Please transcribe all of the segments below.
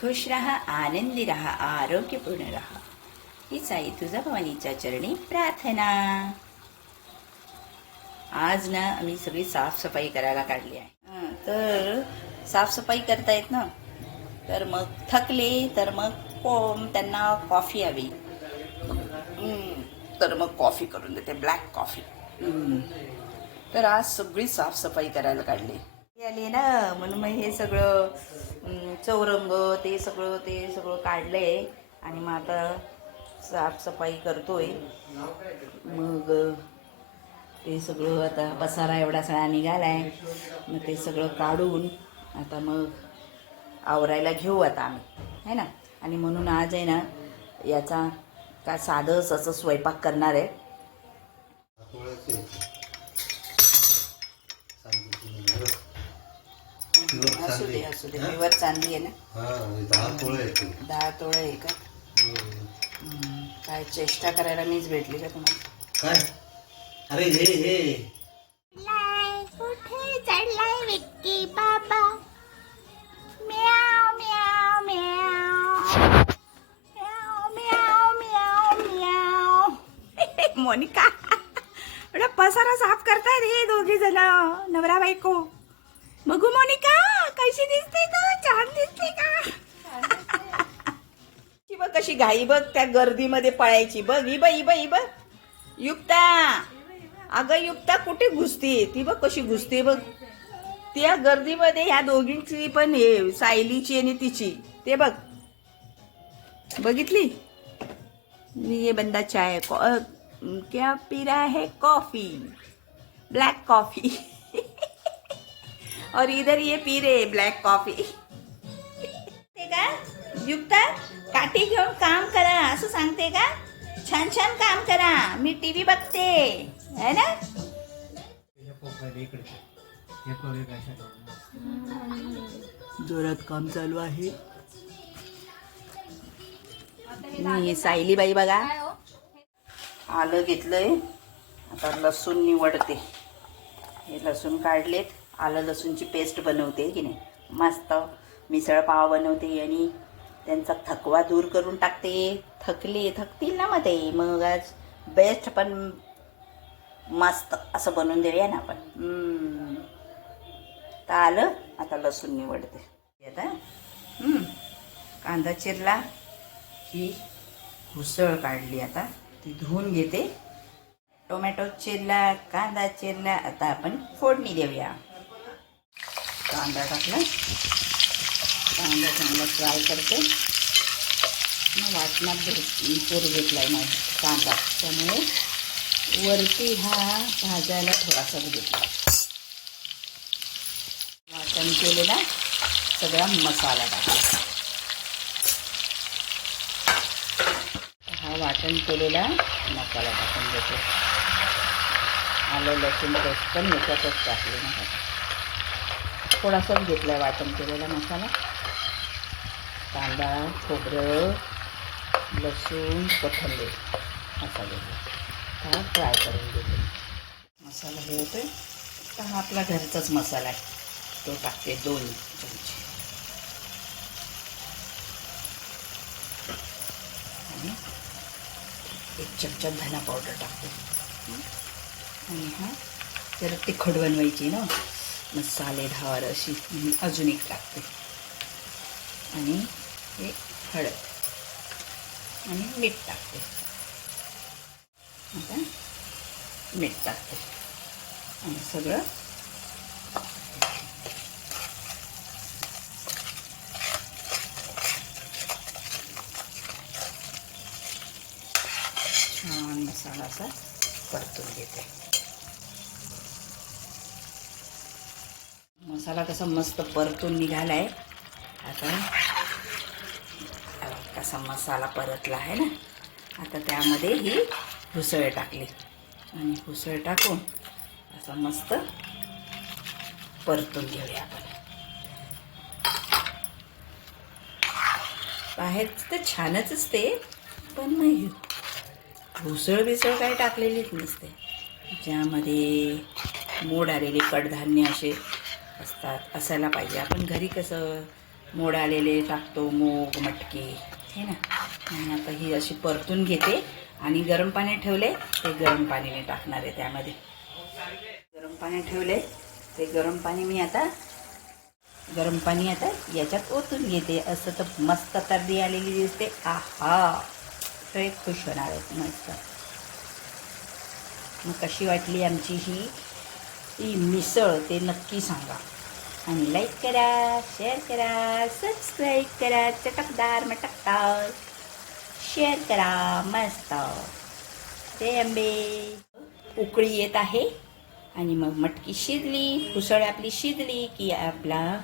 खुश राहा आनंदी राहा आरोग्यपूर्ण राहा हीच आई तुझा भवानीच्या चरणी प्रार्थना। आज ना आम्ही सगळी साफसफाई करायला काढली आहे. तर साफसफाई करतायत ना? तर मग थकले तर मग कोम त्यांना कॉफी हवी. तर मग कॉफी करून देते ब्लॅक कॉफी. तर आज सगळी साफसफाई करायला काढली. आली ना म्हणून मग हे सगळं चौरंग ते सगळं ते सगळं काढलंय. आणि मग आता साफसफाई करतोय. मग ते सगळं आता पसारा एवढा सगळा निघालाय. मग ते सगळं काढून आता मग आवरायला घेऊ आता आम्ही. है ना? आणि म्हणून आज आहे ना याचा का साधंच असं स्वयंपाक करणार आहे. असू दे असू दे. प्युअर चांदी आहे ना? दहा तोळे येते दहा तोळे आहे का? हम्म, काय चेष्टा करायला मीच भेटली का तुम्हाला? काय? अरे हे हे. कुठे चढलाय विक्की बाबा? म्याव म्याव म्याव. म्याव म्याव म्याव म्याव मोनिका एवढा पसारा साफ करतायत हे दोघी जण नवरा बायको बघू मोनिका. कशी दिसते का छान दिसते का? ती बघ कशी घाई बघ त्या गर्दीमध्ये पळायची. बघ ही बघ ही बघ ही बघ. युक्ता. अगं युक्ता कुठे घुसते? ती बघ कशी घुसते बघ. त्या गर्दीमध्ये ह्या दोघींची पण हे सायलीची आणि तिची. ते बघ. बघितली? ये बंदा चाय कॉ- क्या पी रहा है कॉफी? Black coffee. और इधर ये पी रहे ब्लॅक कॉफी ते का युक्ता काठी घेऊन काम करा असं सांगते का? छान छान काम करा. मी टीव्ही बघते. है ना? जोरात काम चालू आहे. मी सायलीबाई बघा. आलं घेतलंय. आता लसूण निवडते. हे लसूण काढलेत. आलं लसूणची पेस्ट बनवते की नाही? मस्त मिसळ पाव बनवते आणि त्यांचा थकवा दूर करून टाकते. थकले थकतील ना मग ते. मग आज बेस्ट पण मस्त असं बनवून देऊया ना आपण. तर आलं आता लसूण निवडते. आता कांदा चिरला ही उसळ काढली आता. ती धुवून घेते. टोमॅटो चिरला कांदा चिरला आता आपण फोडणी देऊया. कांदा टाकला. कांदा चांगला फ्राय करते. मग वाटणात भरपूर घेतला आहे माझा कांदा. त्यामुळे वरती हा भाजायला थोडासाच घेतला वाटण केलेला सगळा मसाला टाकला. हा वाटण केलेला मसाला टाकून घेतो. आलं लसूण पेस्ट पण याच्यातच टाकले. ना थोडासाच घेतला आहे वाटण केलेला मसाला. कांदा खोबरं लसूण कोथिंबीर असा हा फ्राय करून घेते मसाला हे होते तर हा आपला घरचाच मसाला आहे. तो टाकते दोन चमचे. आणि एक चमचा धना पावडर टाकते. आणि हा जरा तिखट बनवायची ना? मसालेदार अशी अजून एक टाकते. आणि हे हळद. आणि मीठ टाकते. आता मीठ टाकते. आणि सगळं छान मसाला असा परतून घेते. मसाला कसा मस्त परतून निघालाय. आता कसा मसाला परतला आहे ना. आता त्यामध्ये ही हुसळ टाकली. आणि हुसळ टाकून असा मस्त परतून घेऊया आपण. बाहेर तर छानच असते पण नाही उसळ बिसळ काही टाकलेलीच नसते. ज्यामध्ये मोड आलेले कडधान्य असे असतात. असायला पाहिजे. आपण घरी कसं मोड आलेले टाकतो मूग मटकी हे ना? आणि आता ही अशी परतून घेते आणि गरम पाणी ठेवले ते गरम पाणीने टाकणार आहे त्यामध्ये. गरम पाणी ठेवले ते गरम पाणी मी आता गरम पाणी आता याच्यात ओतून घेते. असं तर मस्त तर्दी आलेली दिसते. आहा! तर खुश होणार आहे मस्त. मग कशी वाटली आमची ही ती मिसळ ते नक्की सांगा. आणि लाईक करा शेअर करा सबस्क्राईब करा चटकदार मटकदार. शेअर करा मस्त. ते आंबे. उकळी येत आहे आणि मग मटकी शिजली उसळ आपली शिजली की आपला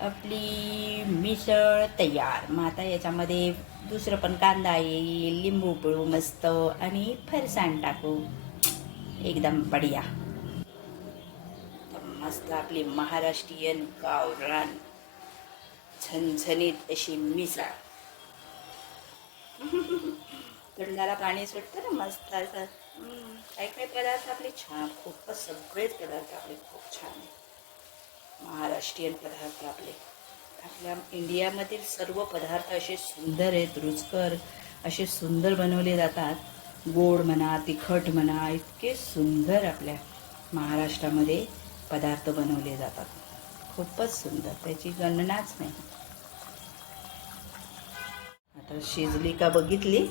आपली मिसळ तयार. मग आता याच्यामध्ये दुसरं पण कांदा येईल लिंबू पिळू मस्त आणि फरसाण टाकू. एकदम बढिया. मस्त आपली महाराष्ट्रीयन गावरान झणझणीत अशी मिसळ. तोंडाला पाणी सुटतं ना मस्त असं. काही काही पदार्थ आपले छान खूपच सगळेच पदार्थ आपले खूप छान आहे महाराष्ट्रीयन पदार्थ आपले. आपल्या इंडियामधील सर्व पदार्थ असे सुंदर आहेत रुचकर असे सुंदर बनवले जातात. गोड म्हणा तिखट म्हणा इतके सुंदर आपल्या महाराष्ट्रामध्ये. पदार्थ बनवले जातात. खूपच सुंदर. त्याची गणनाच नाही. आता शिजली का बघितली?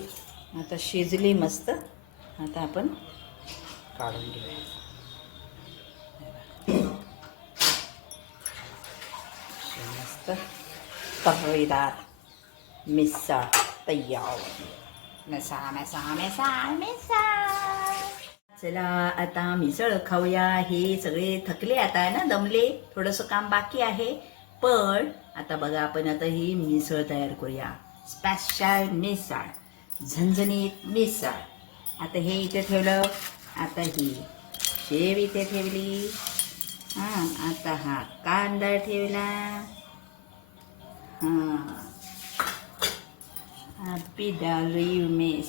आता शिजली मस्त. आता आपण काढून घेऊया. मस्त तर्रीदार मिसळ तयार. मिसा मिसा मिसा मिसा चला आता मिसळ खाऊया. हे सगळे थकले आता ना दमले. थोडंसं काम बाकी आहे. पण आता बघा आपण आता ही मिसळ तयार करूया. स्पेशल मिसळ. झणझणीत मिसळ. आता हे इथे ठेवलं. आता ही शेव इथे ठेवली. हां आता हा कांदा ठेवला. हां. हॅपी डाल यू हूँ मैं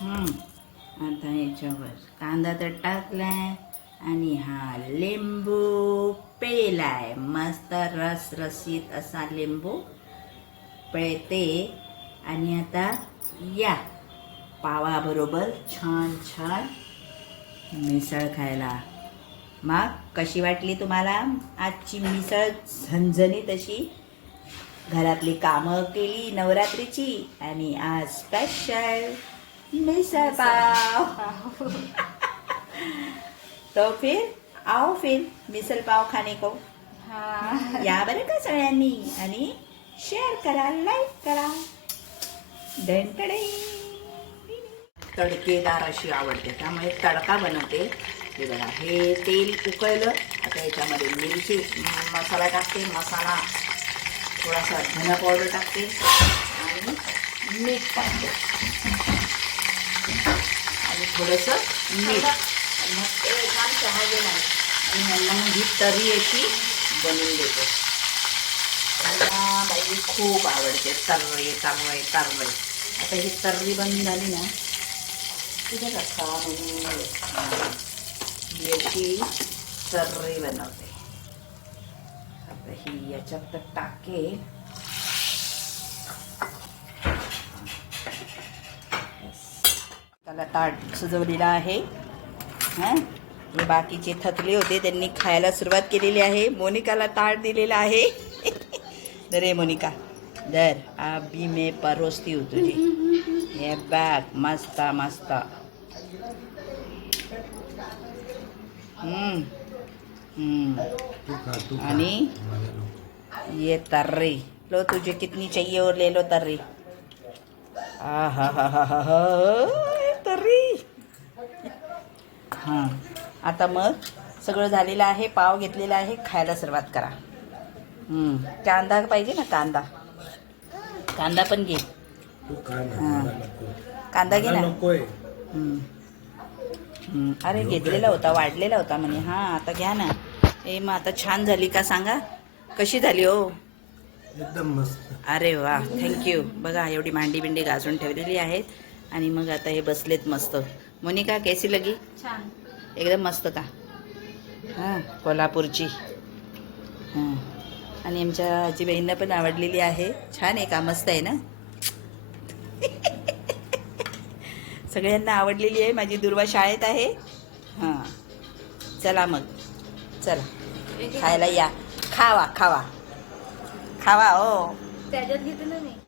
आता याच्यावर कांदा तर टाकलाय आणि हा लिंबू पेलाय. मस्त रस रसीत असा लिंबू पळते. आणि आता या पावाबरोबर छान छान मिसळ खायला. मग कशी वाटली तुम्हाला आजची मिसळ? झणझणीत अशी घरातली कामं केली नवरात्रीची आणि आज स्पेशल मिसळ पाव तो फिर आओ फिर मिसल पाव खाने को या बरं का सगळ्यांनी आणि शेअर करा लाईक करा. डंटडे तडकेदार अशी आवडते त्यामुळे तडका बनवते. हे बघा हे तेल उकळलं आता याच्यामध्ये मिरची मसाला टाकते मसाला थोडासा धना पावडर टाकते. आणि मीठ टाकते आणि थोडंसं मीठ. मग ते छान चहा गेला. आणि ह्यांना मग ही तरी अशी बनवून देते. मला बाई खूप आवडते तरवई तरवई तरवई आता ही तर्री बनून झाली ना तिथे रस्सा ही अशी तर्री बनवते. आता ही याच्यात तर टाके त्याला ताट सजवलेला आहे. हां? हे बाकीचे थकले होते त्यांनी खायला सुरुवात केलेली आहे. मोनिकाला ताट दिलेला आहे. दर रे मोनिका दर. अभी मैं परोसती हूँ तुझी. हे बॅग मस्त मस्त. आणि ये तर्री. लो तुझे कितनी चाहिए और ले लो तर्री. आ हा हा हा हा तर्री हां. आता मग सगळं झालेलं आहे पाव घेतलेला आहे खायला सुरुवात करा. हम्म. कांदा पाहिजे ना कांदा? कांदा पण घे. हां. कांदा घे ना. अरे घेतलेला होता वाढलेला होता म्हणे. हां आता घ्या ना. ए मग आता छान झाली का सांगा? कशी झाली हो? एकदम मस्त. अरे वा थँक्यू. बघा एवढी मांडी बिंडी घासून ठेवलेली आहेत. आणि मग आता हे बसलेत मस्त. मोनिका कैसी लगी? छान. एकदम मस्त का? हां कोल्हापूरची. हां. आणि आमच्या आजी बहिणीला पण आवडलेली आहे. छान आहे का? मस्त आहे ना? सगळ्यांना आवडलेली आहे. माझी दुर्वा शाळेत आहे. हां. चला मग. चला. खायला या. खावा खावा. खावा हो. त्याच्यात घेते ना मी.